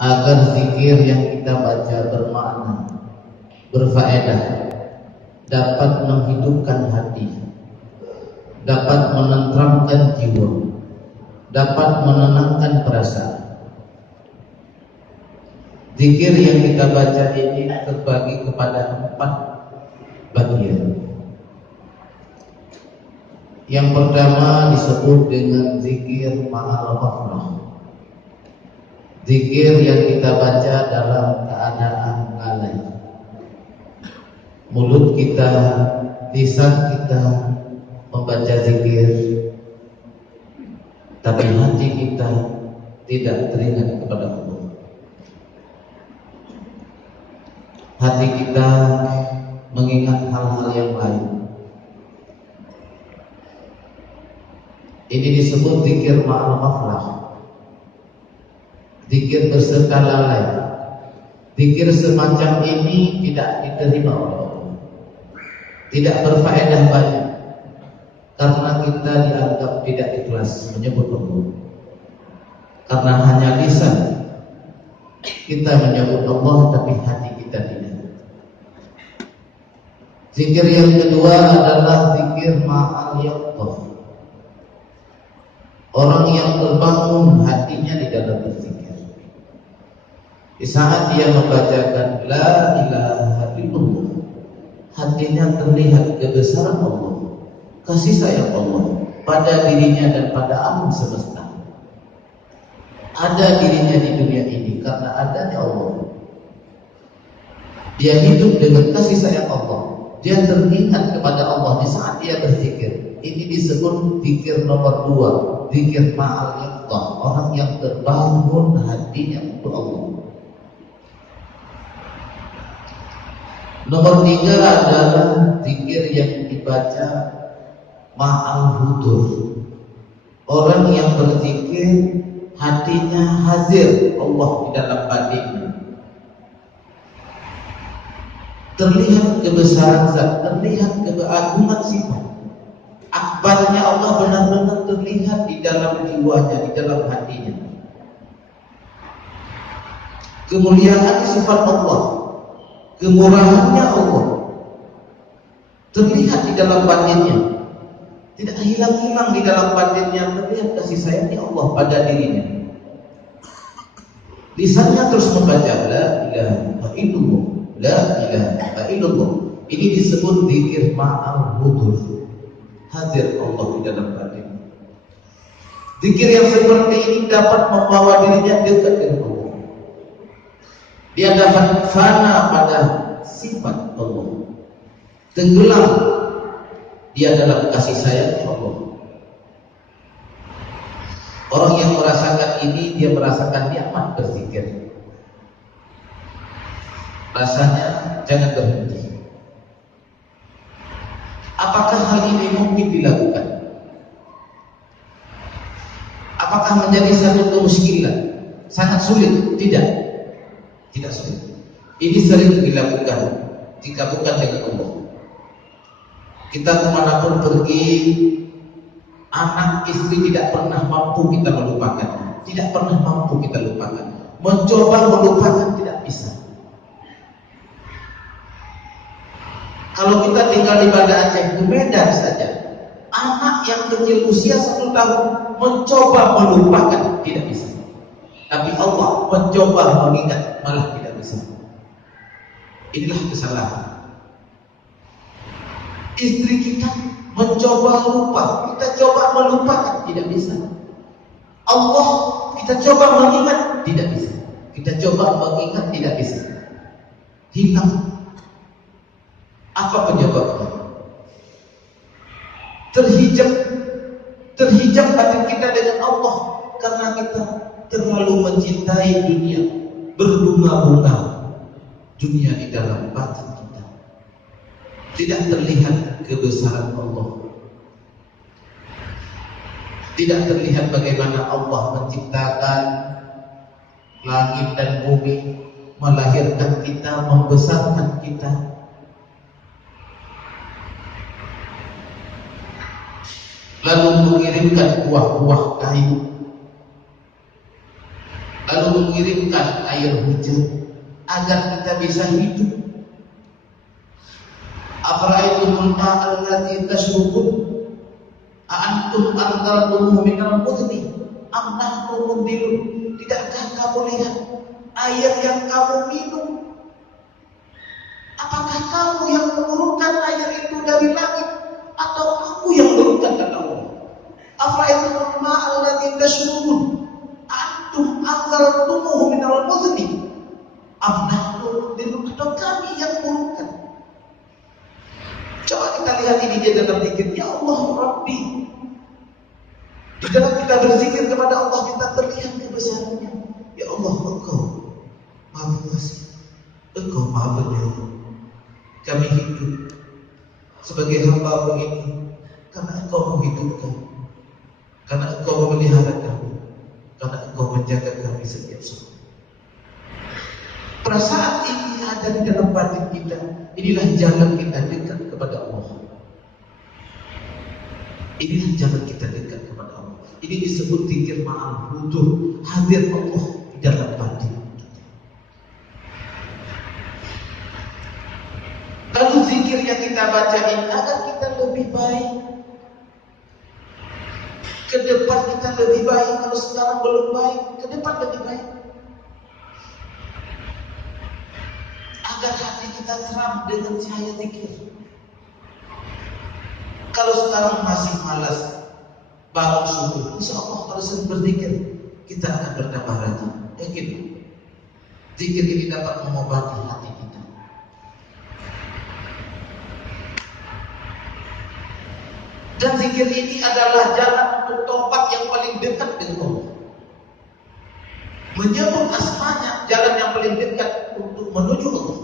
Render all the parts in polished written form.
agar zikir yang kita baca bermakna, berfaedah, dapat menghidupkan hati, dapat menenteramkan jiwa, dapat menenangkan perasaan. Zikir yang kita baca ini terbagi kepada 4 bagian. Yang pertama disebut dengan zikir ma'al ghaflah. Zikir yang kita baca dalam keadaan lalai. Mulut kita, lisan kita membaca zikir, tapi hati kita tidak teringat kepada Allah. Hati kita mengingat hal-hal yang lain. Ini disebut zikir ma'al ghaflah. Zikir berserta lalai. Zikir semacam ini tidak diterima oleh Allah, tidak berfaedah banyak, karena kita dianggap tidak ikhlas menyebut Allah. Karena hanya lisan kita menyebut Allah, tapi hati kita tidak. Zikir yang kedua adalah zikir ma'al yaqظah. Orang yang terbangun hatinya di dalam berzikir. Di saat dia membacakan la ilaha illallah, hatinya terlihat kebesaran Allah, kasih sayang Allah pada dirinya dan pada alam semesta. Ada dirinya di dunia ini karena adanya Allah. Dia hidup dengan kasih sayang Allah. Dia teringat kepada Allah di saat dia berzikir. Ini disebut zikir nomor 2, zikir ma'al yaqظah. Orang yang terbangun hatinya untuk Allah. Nomor 3 adalah zikir yang dibaca ma'al hudur. Orang yang berzikir hatinya hazir Allah di dalam batinnya. Terlihat kebesaran zat, terlihat keagungan sifat. Akbarnya Allah benar-benar terlihat di dalam jiwanya, di dalam hatinya. Kemuliaan sifat Allah, kemurahannya Allah terlihat di dalam batinnya. Tidak hilang-hilang di dalam batinnya, terlihat kasih sayangnya Allah pada dirinya. Lisannya terus membaca la ilaha illallah, la ilaha illallah. Ini disebut zikir ma'al hudur. Hadir Allah di dalam batin. Zikir yang seperti ini dapat membawa dirinya dekat dengan Allah. Dia dapat fana pada sifat Allah, tenggelam dia dalam kasih sayangnya Allah. Orang yang merasakan ini, dia merasakan nikmat berzikir. Rasanya jangan berhenti. Apakah hal ini mungkin dilakukan? Apakah menjadi satu kemuskilan? Sangat sulit? Tidak. Tidak sulit. Ini sering dilakukan jika bukan dengan Allah. Kita kemanapun pergi, anak istri tidak pernah mampu kita melupakan. Tidak pernah mampu kita lupakan. Mencoba melupakan tidak bisa. Kalau kita tinggal di Banda Aceh, di Medan saja, anak yang kecil usia 1 tahun mencoba melupakan tidak bisa. Tapi Allah mencoba mengingat malah tidak bisa. Inilah kesalahan. Istri kita mencoba lupa, kita coba melupakan tidak bisa. Allah kita coba mengingat tidak bisa. Kita coba mengingat tidak bisa. Hilang. Apa penyebabnya? Terhijab hati kita dengan Allah karena kita terlalu mencintai dunia, berbunga-bunga dunia di dalam batin kita. Tidak terlihat kebesaran Allah. Tidak terlihat bagaimana Allah menciptakan langit dan bumi, melahirkan kita, membesarkan kita. Lalu mengirimkan buah-buah kayu, lalu mengirimkan air hujan agar kita bisa hidup. Afara'aytumul ma'al ladzi tashrubun a'antum anzaltumuhu minal muzni am nahnu munzilun. Tidakkah kamu lihat air yang kamu minum? Apakah kamu yang menurunkan air itu dari langit atau aku yang menurunkan, kata Allah? Afara'aytumul ma'al ladzi tashrubun a'antum anzaltumuhu minal muzni am nahnu munzilun. Atau kami yang menurunkan? Coba kita lihat ini dia dalam zikir. Ya Allah Rabbi. Di dalam kita berzikir kepada Allah, kita terlihat kebesarannya. Ya Allah, Engkau Maha Pengasih, Engkau Maha Penyayang. Kami hidup sebagai hamba-Mu ini karena Engkau menghidupkan, karena Engkau memelihara kami, karena Engkau menjaga kami setiap saat. Perasaan ini ada di dalam batin kita. Inilah jalan kita dekat kepada Allah. Inilah jalan kita dekat kepada Allah. Ini disebut zikir ma'al hudur, hadir Allah di dalam batin kita. Lalu zikir yang kita baca ini agar kita lebih baik, ke depan kita lebih baik. Kalau sekarang belum baik, ke depan lebih baik. Agar hati kita terang dengan cahaya zikir. Kalau sekarang masih malas bangun subuh, insya Allah kalau sering berzikir kita akan bertambah rajin. Yakin? Zikir ini dapat mengobati hati kita. Dan zikir ini adalah jalan untuk taubat yang paling dekat dengan Allah. Menyebut asmanya, jalan yang paling dekat untuk menuju Allah.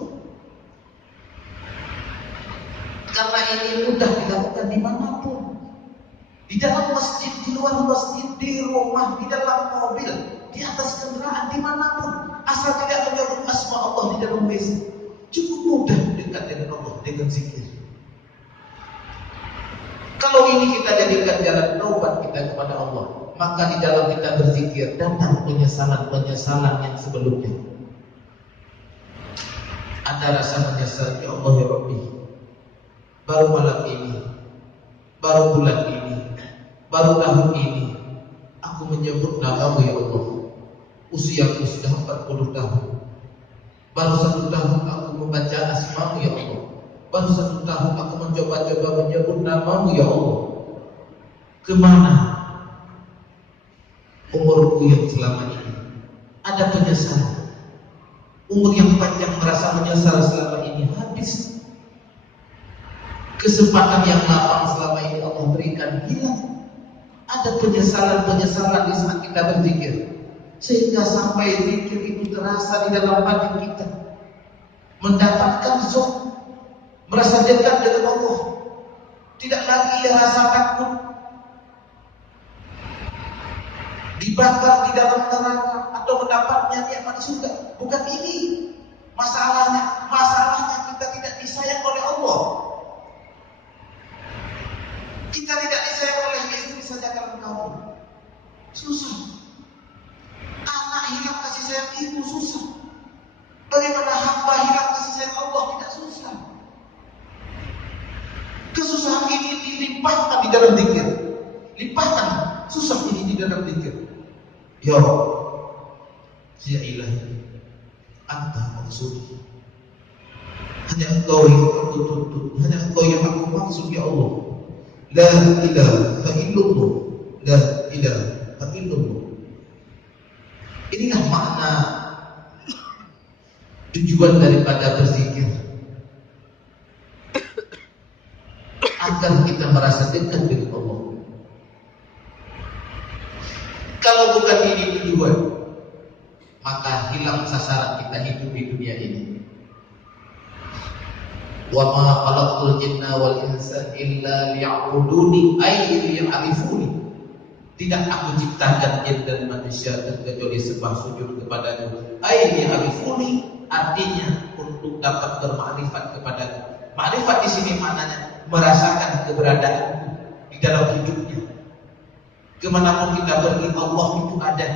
Karena ini mudah dilakukan dimanapun, di dalam masjid, di luar masjid, di rumah, di dalam mobil, di atas kendaraan, dimanapun, asal tidak menyebut asma Allah di dalam WC. Cukup mudah dekat dengan Allah dengan zikir. Kalau ini kita jadikan jalan taubat kita kepada Allah, maka di dalam kita berzikir datang penyesalan-penyesalan yang sebelumnya. Ada rasa menyesal, ya Allah ya Rabbi, baru malam ini, baru bulan ini, baru tahun ini aku menyebut nama-Mu ya Allah. Usiaku sudah 40 tahun. Baru 1 tahun aku membaca asma-Mu ya Allah. Baru 1 tahun aku mencoba-coba menyebut nama-Mu ya Allah. Kemana umurku yang selama ini? Ada penyesalan. Umur yang panjang merasa menyesal selama ini habis. Kesempatan yang lapang selama ini Allah berikan hilang. Ada penyesalan-penyesalan di saat kita berzikir, sehingga sampai zikir itu terasa di dalam hati kita, mendapatkan zon, merasa dekat dengan Allah. Tidak lagi rasa takut dibakar di dalam neraka atau mendapatnya nikmat surga. Bukan ini masalahnya. Masalahnya kita tidak disayang oleh Allah. Kita tidak disayang oleh istri saja karena kamu. Susah. Anak hilang kasih sayang ibu, susah. Bagaimana hamba hilang kasih sayang Allah? Tidak susah. Kesusahan ini dilimpahkan di dalam zikir. Limpahkan susah ini di dalam zikir. Ya Rabb, ya Ilahi, Anta maksud. Hanya Engkau yang aku tuntut, hanya Engkau yang aku maksud ya Allah. La ilaha illallah, la ilaha illallah. Inilah makna tujuan daripada berzikir, agar kita merasa dekat dengan Allah. Kalau bukan ini tujuan, maka hilang sasaran kita hidup di dunia ini. Wa ma khalaqtul jinna wal insa illa liya'buduni ay liya'rifuni. Tidak aku ciptakan jin dan manusia kecuali sembah sujud kepadaku. Ay liya'rifuni artinya untuk dapat bermakrifat kepadaku. Makrifat di sini maknanya merasakan keberadaanku di dalam hidupnya. Kemanapun kita pergi Allah itu ada.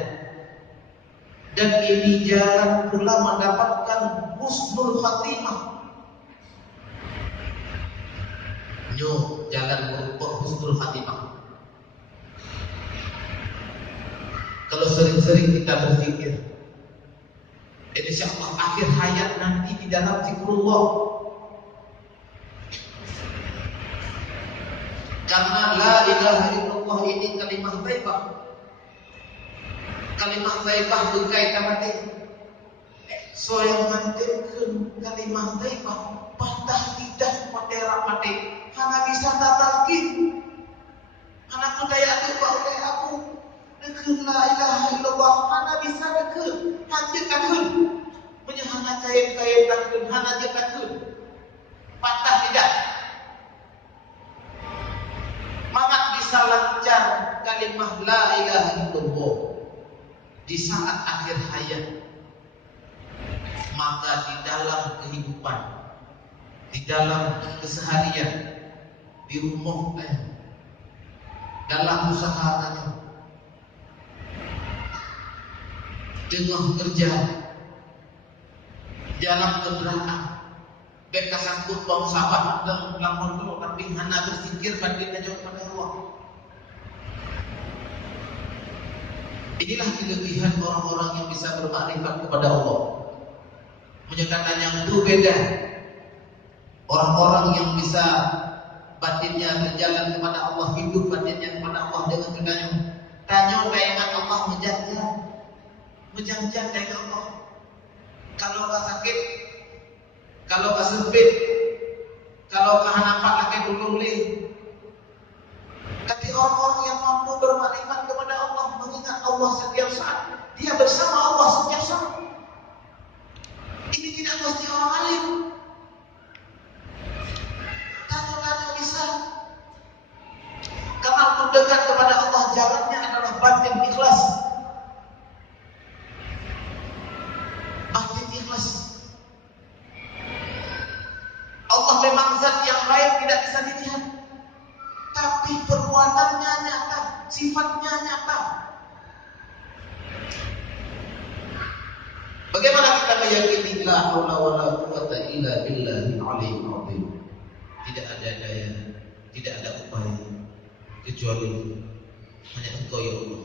Dan ini jalan pula mendapatkan husnul khatimah. Jalan merupakan husnul khatimah. Kalau sering-sering kita berzikir, insyaallah akhir hayat nanti di dalam zikrullah. Karena la ilaha illallah ini kalimah thayyibah. Kalimah thayyibah berkaitan mati. So yang mantenkeun kalimah thayyibah patah tidak matera mati. Hana bisa tatalkin. Hana kudaya tu aku. Dekeun la ilaha illallah hana bisa dekeun. Hancurkan. Menyahana kait-kait takun hana jekakeun. Patah tidak. Mangat bisa lancar kalimah la ilaha illallah di saat akhir hayat. Maka di dalam kehidupan, di dalam keseharian, di rumah, dalam usahanya, tengah kerja, jalan kendaraan, beka sangkut bang sahabat dan lamun tu tapi hana bersikir banding aja kepada Allah. Inilah kelebihan orang-orang yang bisa bermakrifat kepada Allah. Menyatakan yang itu beda. Orang-orang yang bisa batinnya berjalan kepada Allah, hidup batinnya kepada Allah dengan kedanyo. Tanyo bayangan Allah menjanjikan dengan Allah. Kalau kau sakit, kalau kau sempit, kalau kau nampak lagi dulu tapi orang-orang yang mampu bermakrifat kepada Allah, mengingat Allah setiap saat, dia bersama Allah setiap saat. Ini tidak mesti orang alim. Tanya bisa. Karena untuk dekat kepada Allah jalannya adalah batin ikhlas. Batin ikhlas. Allah memang zat yang lain tidak bisa dilihat, tapi perbuatannya nyata, sifatnya nyata. Bagaimana kita meyakini la haula wala quwwata illa billahil aliyyil azim? Tidak ada daya, tidak ada upaya kecuali hanya Engkau ya Allah.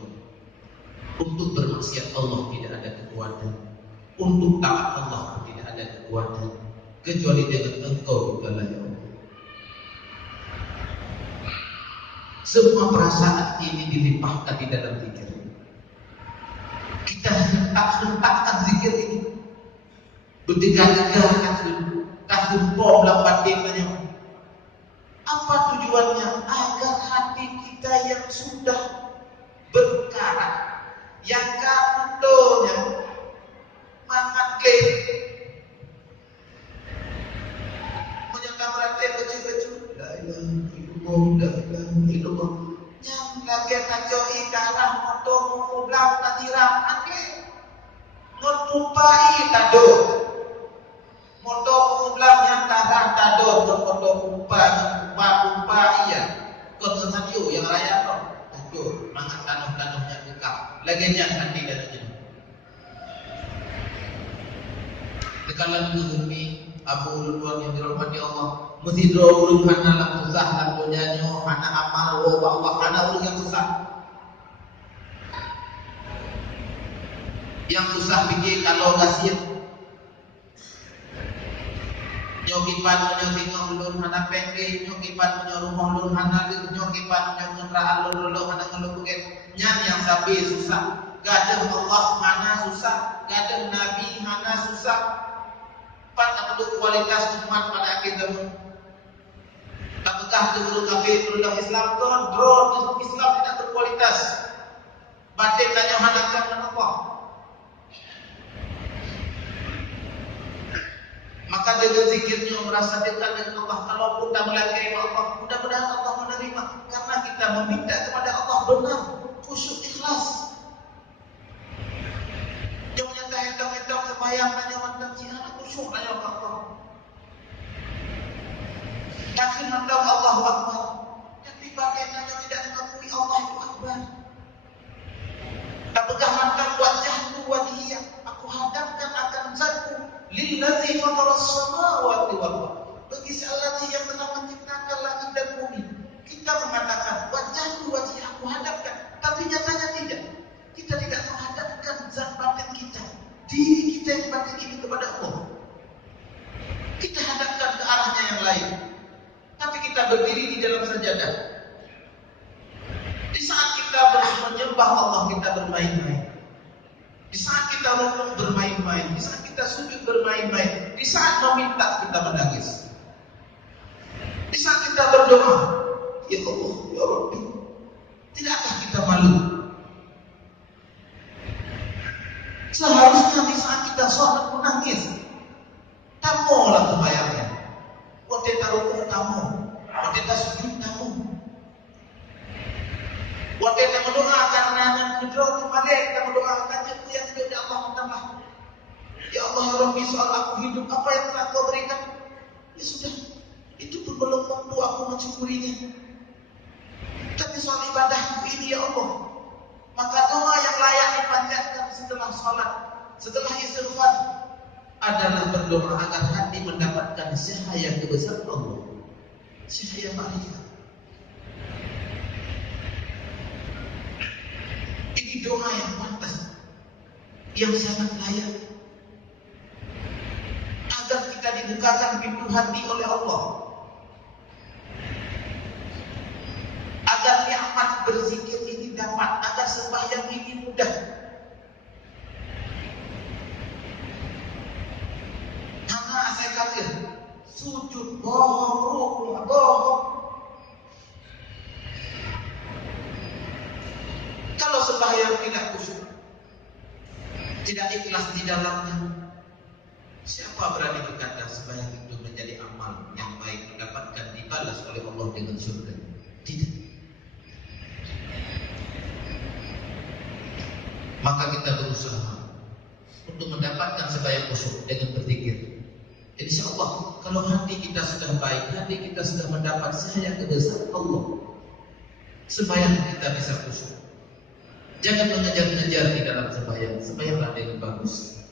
Untuk bermaksiat Allah tidak ada kekuatan, untuk taat Allah tidak ada kekuatan kecuali dengan Engkau bukanlah ya Allah. Semua perasaan ini dilimpahkan di dalam zikir. Kita hentak-hentakkan zikir ini. Bertiga-tiga tahun bom dalam batinnya. Apa tujuannya? Agar hati kita yang sudah berkarat, yang karudonya mangatle, menyatakan rantai kecil-kecil. La ilaha illallah, la ilaha illallah. Yang lagi kacoi darah motor mengublang tadiram ake ngetupai tado motor mengublang yang darah tado motor umpa iya konsentrasi yang raya tado mangat tanah-tanahnya buka laginya nanti dan aja dekalan menghuni Abu Ridwan yang dirahmati Allah mesti urung hana lam susah lam punyanyo hana amal wa hana urung yang susah. Yang susah pikir kalau gasir. Nyokipan menyokingo ulun hana pengke, nyokipan menyorumah ulun hana lir, nyokipan menyorumah ulun hana ngelubuket. Nyan yang sapi susah. Gadeng Allah hana susah, gadeng Nabi hana susah. Pan perlu kualitas umat pada akhir zaman. Apakah dulu kafir dalam Islam tu Islam tidak berkualitas. Batin hanya hanakan dengan Allah. Maka dengan zikirnya merasa dekat dengan Allah. Kalaupun tak melanggar Allah, mudah-mudahan Allah menerima. Karena kita meminta kepada Allah benar, khusyuk ikhlas. Jangan nyata-nyata kebayang hanya mantan siapa khusyuk hanya Allah. Yakin hendak Allahu Akbar. Tapi bagaimana tidak mengakui Allah itu Akbar. Tak pegang hendak wajah itu wajah. Alladzi fatara as-samawati wal ardh. Bagi Allah yang telah menciptakan langit dan bumi. Kita mengatakan wajahku, wajah aku hadapkan, tapi nyatanya tidak. Kita tidak menghadapkan zat batin kita, diri kita yang batin ini kepada Allah. Kita hadapkan ke arahnya yang lain. Tapi kita berdiri di dalam sajadah. Di saat kita menyembah Allah, kita bermain-main. Di saat kita rukuk bermain-main, di saat kita sujud bermain-main, di saat meminta kita menangis. Di saat kita berdoa, ya Allah, ya Rabbi, tidakkah kita malu? Seharusnya di saat kita sholat menangis, tamolah kebayangnya. Waktu kita rukuk tamu, waktu kita sujud tamu, waktu kita berdoa karena yang berdoa kembali kita berdoa kajian yang sudah Allah tambah. Ya Allah ya Rabbi, soal aku hidup apa yang telah Kau berikan? Ya sudah, itu pun belum mampu aku mensyukurinya. Tapi soal ibadahku ini ya Allah, maka doa yang layak dipanjatkan setelah sholat, setelah istighfar adalah berdoa agar hati mendapatkan cahaya kebesaran Allah, cahaya makrifat. Ini doa yang pantas, yang sangat layak, agar kita dibukakan pintu hati oleh Allah, agar nikmat berzikir ini dapat, agar sembahyang ini mudah. Karena saya khawatir sujud bohong, rukuk bohong. Kalau sembahyang tidak khusyuk, tidak ikhlas di dalamnya, siapa berani berkata sembahyang itu menjadi amal yang baik, mendapatkan dibalas oleh Allah dengan surga? Tidak. Maka kita berusaha untuk mendapatkan sembahyang khusyuk dengan berzikir. Insya Allah, kalau hati kita sudah baik, hati kita sudah mendapat cahaya kebesaran Allah, sembahyang kita bisa khusyuk. Jangan mengejar-ngejar di dalam sembahyang. Sembahyanglah dengan bagus,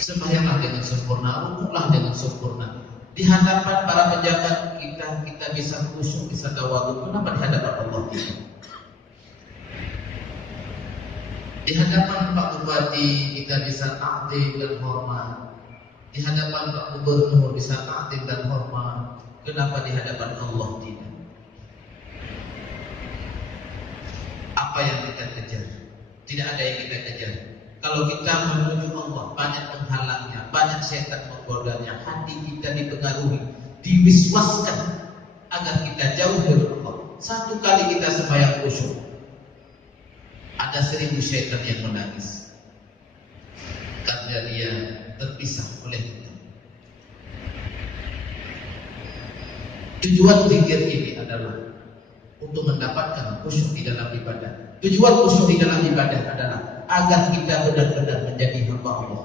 sembahyanglah dengan sempurna, rukuklah dengan sempurna. Di hadapan para pejabat kita bisa khusyuk, bisa tawadhu. Kenapa di hadapan Allah kita? Di hadapan Pak Bupati kita bisa ta'zim dan hormat. Di hadapan Pak Gubernur bisa ta'zim dan hormat. Kenapa di hadapan Allah tidak? Apa yang kita kejar? Tidak ada yang kita kejar. Kalau kita menuju Allah, banyak penghalangnya, banyak setan menggodanya. Hati kita dipengaruhi, diwiswaskan agar kita jauh dari Allah. Satu kali kita sembahyang khusyuk, ada 1000 syaitan yang menangis karena dia terpisah oleh kita. Tujuan zikir ini adalah untuk mendapatkan khusyuk di dalam ibadah. Tujuan khusyuk di dalam ibadah adalah agar kita benar-benar menjadi hamba Allah.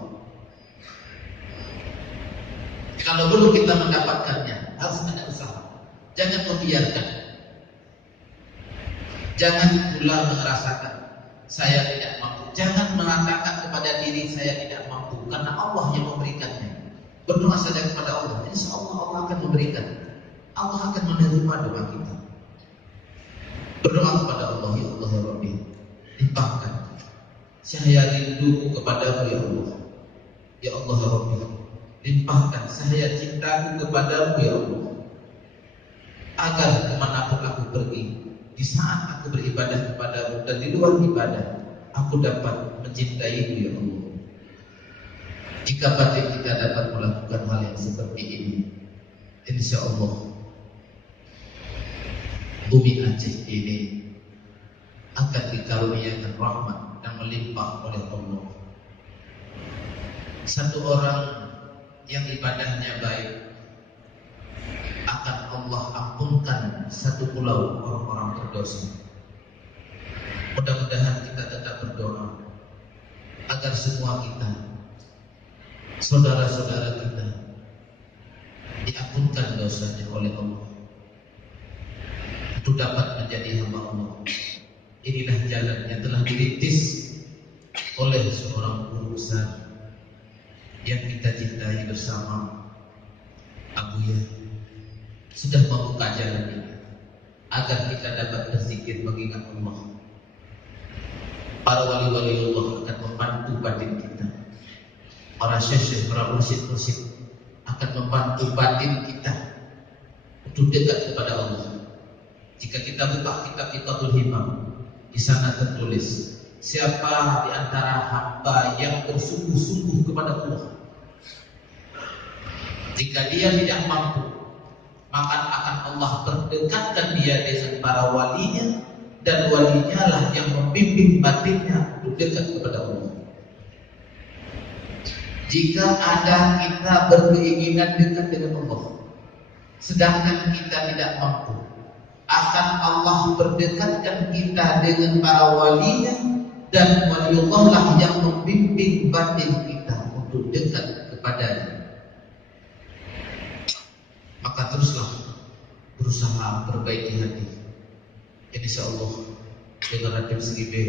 Kalau belum kita mendapatkannya, harus ada usaha. Jangan membiarkan. Jangan pula merasakan saya tidak mampu. Jangan mengatakan kepada diri saya tidak mampu, karena Allah yang memberikannya. Berdoa saja kepada Allah, insya Allah Allah akan memberikan. Allah akan menerima doa kita. Berdoa kepada Allah, ya Allah ya Rabbi, limpahkan cahaya rinduku kepadamu ya Allah. Ya Allah ya Rabbi, limpahkan cahaya cintaku kepadamu ya Allah, agar kemanapun aku pergi, di saat aku beribadah kepadamu dan di luar ibadah, aku dapat mencintaimu ya Allah. Jika batin kita dapat melakukan hal yang seperti ini, insya Allah bumi Aceh ini akan dikaruniakan rahmat dan melimpah oleh Allah. Satu orang yang ibadahnya baik akan Allah ampunkan satu pulau orang-orang berdosa. Mudah-mudahan kita tetap berdoa agar semua kita, saudara-saudara kita, diampunkan dosanya oleh Allah, untuk dapat menjadi hamba Allah. Inilah jalan yang telah dirintis oleh seorang guru besar yang kita cintai bersama, Abuya, sudah membuka jalan ini agar kita dapat berzikir mengingat Allah. Para wali-wali Allah akan membantu batin kita. Para syekh-syekh, para mursyid-mursyid akan membantu batin kita untuk dekat kepada Allah. Jika kita buka kitab Kitabul Himam, di sana tertulis, siapa di antara hamba yang bersungguh-sungguh kepada Allah, jika dia tidak mampu, maka akan Allah berdekatkan dia dengan para walinya, dan walinya lah yang membimbing batinnya untuk dekat kepada Allah. Jika ada kita berkeinginan dekat dengan Allah, sedangkan kita tidak mampu, akan Allah berdekatkan kita dengan para walinya, dan waliullah lah yang membimbing batin kita untuk dekat kepadanya. Maka teruslah berusaha perbaiki hati. Insya Allah dengan hati seribu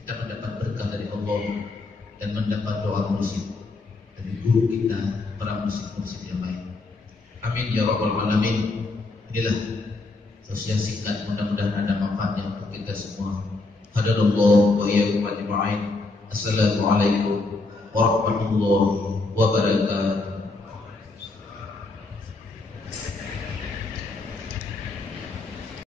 kita mendapat berkah dari Allah dan mendapat doa mursyid dari guru kita, para mursyid-mursyid yang lain. Amin ya rabbal alamin. Inilah sosial singkat, mudah-mudahan ada manfaatnya untuk kita semua. Hadanallahu wa iyyakum ajma'in. Assalamualaikum warahmatullahi wabarakatuh.